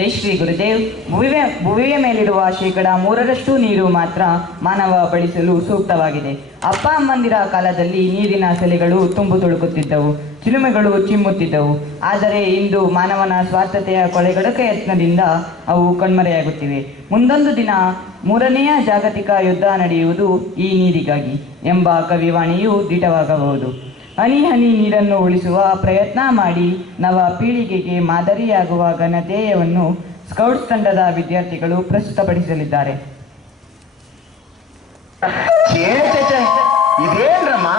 ಜೈ ಶ್ರೀ ಗುರುದೇವ್. ಭುವಿಯ ಮೇಲಿರುವ 3% ನೀರು ಮಾತ್ರ ಮಾನವ ಬಳಸಲು ಸೂಕ್ತವಾಗಿದೆ. ಅಪ್ಪ ಅಮ್ಮಂದಿರ ಕಾಲದಲ್ಲಿ ನೀರಿನ ಸೆಲೆಗಳು ತುಂಬು ತುಳುಕುತ್ತಿದ್ದವು, ಚಿಲುಮೆಗಳು ಚಿಮ್ಮುತ್ತಿದ್ದವು. ಆದರೆ ಇಂದು ಮಾನವನ ಸ್ವಾರ್ಥತೆಯ ಕೊಳೆಗಡಕ ಯತ್ನದಿಂದ ಅವು ಕಣ್ಮರೆಯಾಗುತ್ತಿವೆ. ಮುಂದೊಂದು ದಿನ 3ನೆಯ ಜಾಗತಿಕ ಯುದ್ಧ ನಡೆಯುವುದು ಈ ನೀರಿಗಾಗಿ ಎಂಬ ಕವಿವಾಣಿಯು ದಿಟವಾಗಬಹುದು. ಹನಿ ಹನಿ ನೀರನ್ನು ಉಳಿಸುವ ಪ್ರಯತ್ನ ಮಾಡಿ ನವ ಪೀಳಿಗೆಗೆ ಮಾದರಿಯಾಗುವ ಘನತೆಯನ್ನು ಸ್ಕೌಟ್ಸ್ ತಂಡದ ವಿದ್ಯಾರ್ಥಿಗಳು ಪ್ರಸ್ತುತಪಡಿಸಲಿದ್ದಾರೆ. ಇದೇನ್ರಮ್ಮ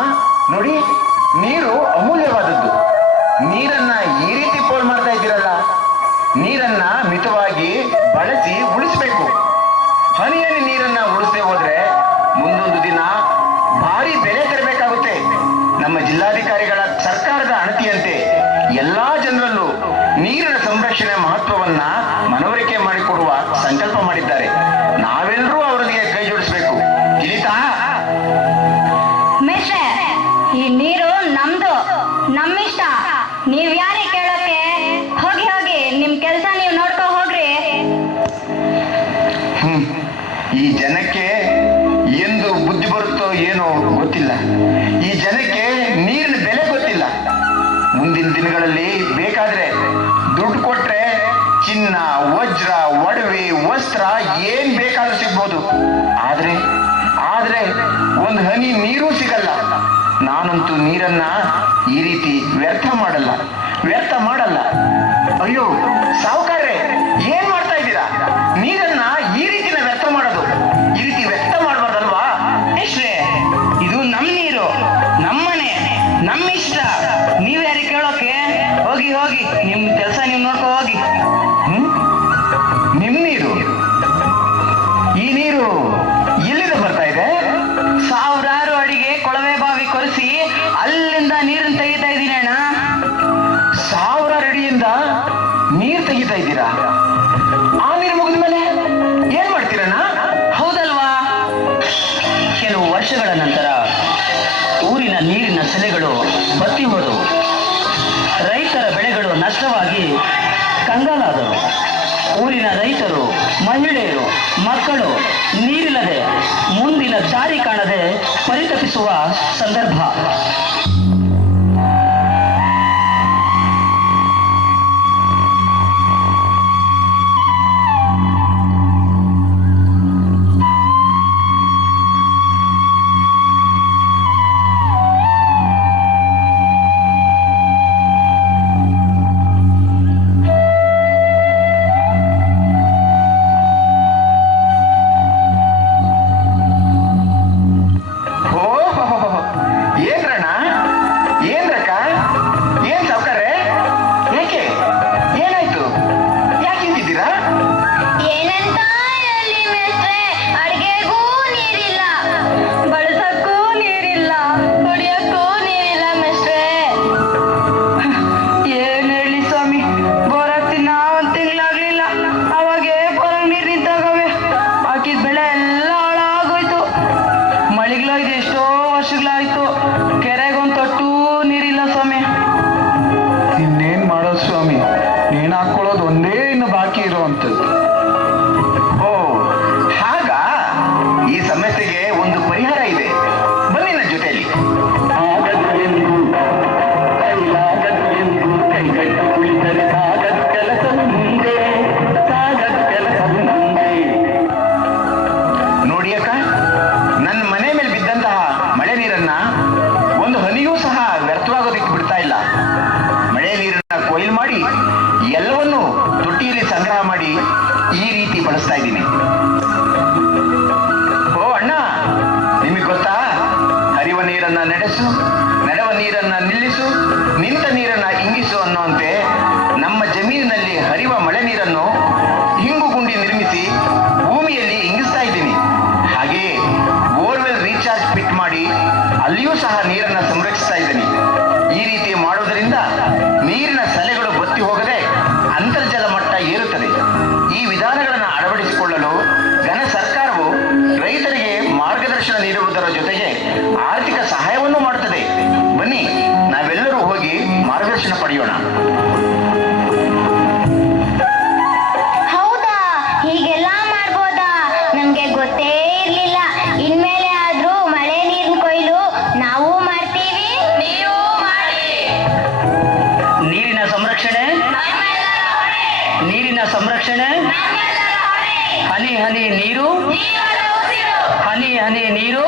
ನೋಡಿ, ನೀರು ಅಮೂಲ್ಯವಾದದ್ದು. ನೀರನ್ನ ಈ ರೀತಿ ಪೋಲ್ ಮಾಡ್ತಾ ಇದ್ದೀರಲ್ಲ. ನೀರನ್ನ ಮಿತವಾಗಿ ಬಳಸಿ ಉಳಿಸ್ಬೇಕು. ಹನಿ ಹನಿ ನೀರನ್ನ ಉಳಿಸದೆ ಹೋದ್ರೆ ಮುಂದೊಂದು ದಿನ ಭಾರಿ ಬೆಲೆ ತೆರಬೇಕಾಗುತ್ತೆ. ನಮ್ಮ ಜಿಲ್ಲಾಧಿಕಾರಿಗಳ ಸರ್ಕಾರದ ಅಣತಿಯಂತೆ ಎಲ್ಲಾ ಜನರಲ್ಲೂ ನೀರಿನ ಸಂರಕ್ಷಣೆ ಮಹತ್ವವನ್ನ ಮನವರಿಕೆ ಮಾಡಿಕೊಡುವ ಸಂಕಲ್ಪ ಮಾಡಿದ್ದಾರೆ. ನಾವೆಲ್ಲರೂ ಅವರೊಂದಿಗೆ ಕೈ ಜೋಡಿಸಬೇಕು. ತಿಳಿತಾ? ಮಿಸ್ಟ್ರೆ, ಈ ನೀರು ನಮ್ದು, ನಮ್ಮಿಷ್ಟ. ನೀವ್ ಯಾರೇ ಕೇಳೋಕೆ? ಹೋಗಿ ಹೋಗಿ ನಿಮ್ ಕೆಲ್ಸ ನೀವು ನೋಡ್ಕೊ ಹೋಗ್ರಿ. ಈ ಜನಕ್ಕೆ ಎಂದು ಬುದ್ಧಿ ಬರುತ್ತೋ ಏನೋ ಗೊತ್ತಿಲ್ಲ. ಈ ಜನಕ್ಕೆ ನೀರಿನ ಬೆಲೆ ಗೊತ್ತಿಲ್ಲ. ಮುಂದಿನ ದಿನಗಳಲ್ಲಿ ಬೇಕಾದ್ರೆ ದುಡ್ಡು ಕೊಟ್ರೆ ಚಿನ್ನ, ವಜ್ರ, ಒಡವೆ, ವಸ್ತ್ರ ಏನ್ ಬೇಕಾದ್ರೂ ಸಿಗ್ಬೋದು. ಆದ್ರೆ ಒಂದು ಹನಿ ನೀರು ಸಿಗಲ್ಲ. ನಾನಂತೂ ನೀರನ್ನ ಈ ರೀತಿ ವ್ಯರ್ಥ ಮಾಡಲ್ಲ. ಅಯ್ಯೋ ಸಾವುಕಾರ್ರೆ, ಏನ್ ಮಾಡ್ತಾ ಇದ್ದೀರಾ? ನೀರನ್ನ ಈ ರೀತಿನ ವ್ಯರ್ಥ ಮಾಡೋದು, ಈ ರೀತಿ ವ್ಯರ್ಥ ಮಾಡಬಾರ್ದಲ್ವಾ? ಎಷ್ಟೇ, ಇದು ನಮ್ ನೀರು, ನಮ್ಮನೆ, ನಮ್ಮಿಷ್ಟ. ನೀವ್ ಯಾರಿಗೆ ಕೇಳೋಕೆ? ಹೋಗಿ ಹೋಗಿ ನಿಮ್ ಕೆಲಸ ನೀವು ನೋಡ್ಕೊ ಹೋಗಿ. ನಿಮ್ ನೀರು? ಈ ನೀರು ಎಲ್ಲಿಂದ ಬರ್ತಾ ಇದೆ? ಸಾವಿರಾರು ಅಡಿಗೆ ಕೊಳವೆ ಬಾವಿ ಕೊರೆಸಿ ಅಲ್ಲಿಂದ ನೀರನ್ನು ತೆಗಿತಾ ಇದ್ದೀನಿ ಅಣ್ಣ. 1000 ಅಡಿಯಿಂದ ನೀರು ತೆಗಿತಾ ಇದ್ದೀರಾ? ಆ ನೀರು ಮುಗಿದ ಮೇಲೆ ಏನ್ ಮಾಡ್ತೀರಣ್ಣ? ಹೌದಲ್ವಾ? ಕೆಲವು ವರ್ಷಗಳ ನಂತರ ಊರಿನ ನೀರಿನ ಸೆಲೆಗಳು ಬತ್ತಿ ಹೋದವು. ರೈತರ ಬೆಳೆಗಳು ನಷ್ಟವಾಗಿ ಕಂಗಾಲಾದರು. ಊರಿನ ರೈತರು, ಮಹಿಳೆಯರು, ಮಕ್ಕಳು ನೀರಿಲ್ಲದೆ ಮುಂದಿನ ದಾರಿ ಕಾಣದೆ ಪರಿತಪಿಸುವ ಸಂದರ್ಭ. ನಡೆವ ನೀರನ್ನ ನಿಲ್ಲಿಸು, ನಿಂತ ನೀರನ್ನ ಇಂಗಿಸು ಅನ್ನುವಂತೆ ನಮ್ಮ ಜಮೀನಿನಲ್ಲಿ ಹರಿಯುವ ಮಳೆ ನೀರನ್ನು ಹಿಂಗು ಗುಂಡಿ ನಿರ್ಮಿಸಿ ಭೂಮಿಯಲ್ಲಿ ಇಂಗಿಸ್ತಾ ಇದ್ದೀನಿ. ಹಾಗೆಯೇ ಬೋರ್ವೆಲ್ ರೀಚಾರ್ಜ್ ಫಿಟ್ ಮಾಡಿ ಅಲ್ಲಿಯೂ ಸಹ ನೀರನ್ನ ಸಂರಕ್ಷಿಸ್ತಾ ಇದ್ದೀನಿ. ಈ ರೀತಿ ಮಾಡುವುದರಿಂದ ನೀರಿನ ಸಲೆಗಳು ಬತ್ತಿ ಹೋಗದೆ ಅಂತರ್ಜಲ ಮಟ್ಟ ಏರುತ್ತದೆ. ಈ ವಿಧಾನಗಳನ್ನು ಅಳವಡಿಸಿಕೊಳ್ಳಲು ಘನ ಸರ್ಕಾರವು ರೈತರಿಗೆ ಮಾರ್ಗದರ್ಶನ ನೀಡುವುದರ ಜೊತೆಗೆ ಆರ್ಥಿಕ ಸಹಾಯವನ್ನು ಮಾಡುತ್ತದೆ. ಬನ್ನಿ, ನಾವೆಲ್ಲರೂ ಹೋಗಿ ಮಾರ್ಗದರ್ಶನ ಪಡೆಯೋಣ. ಸಂರಕ್ಷಣೆ ಹನಿ ಹನಿ ನೀರು ಹನಿ ಹನಿ ನೀರು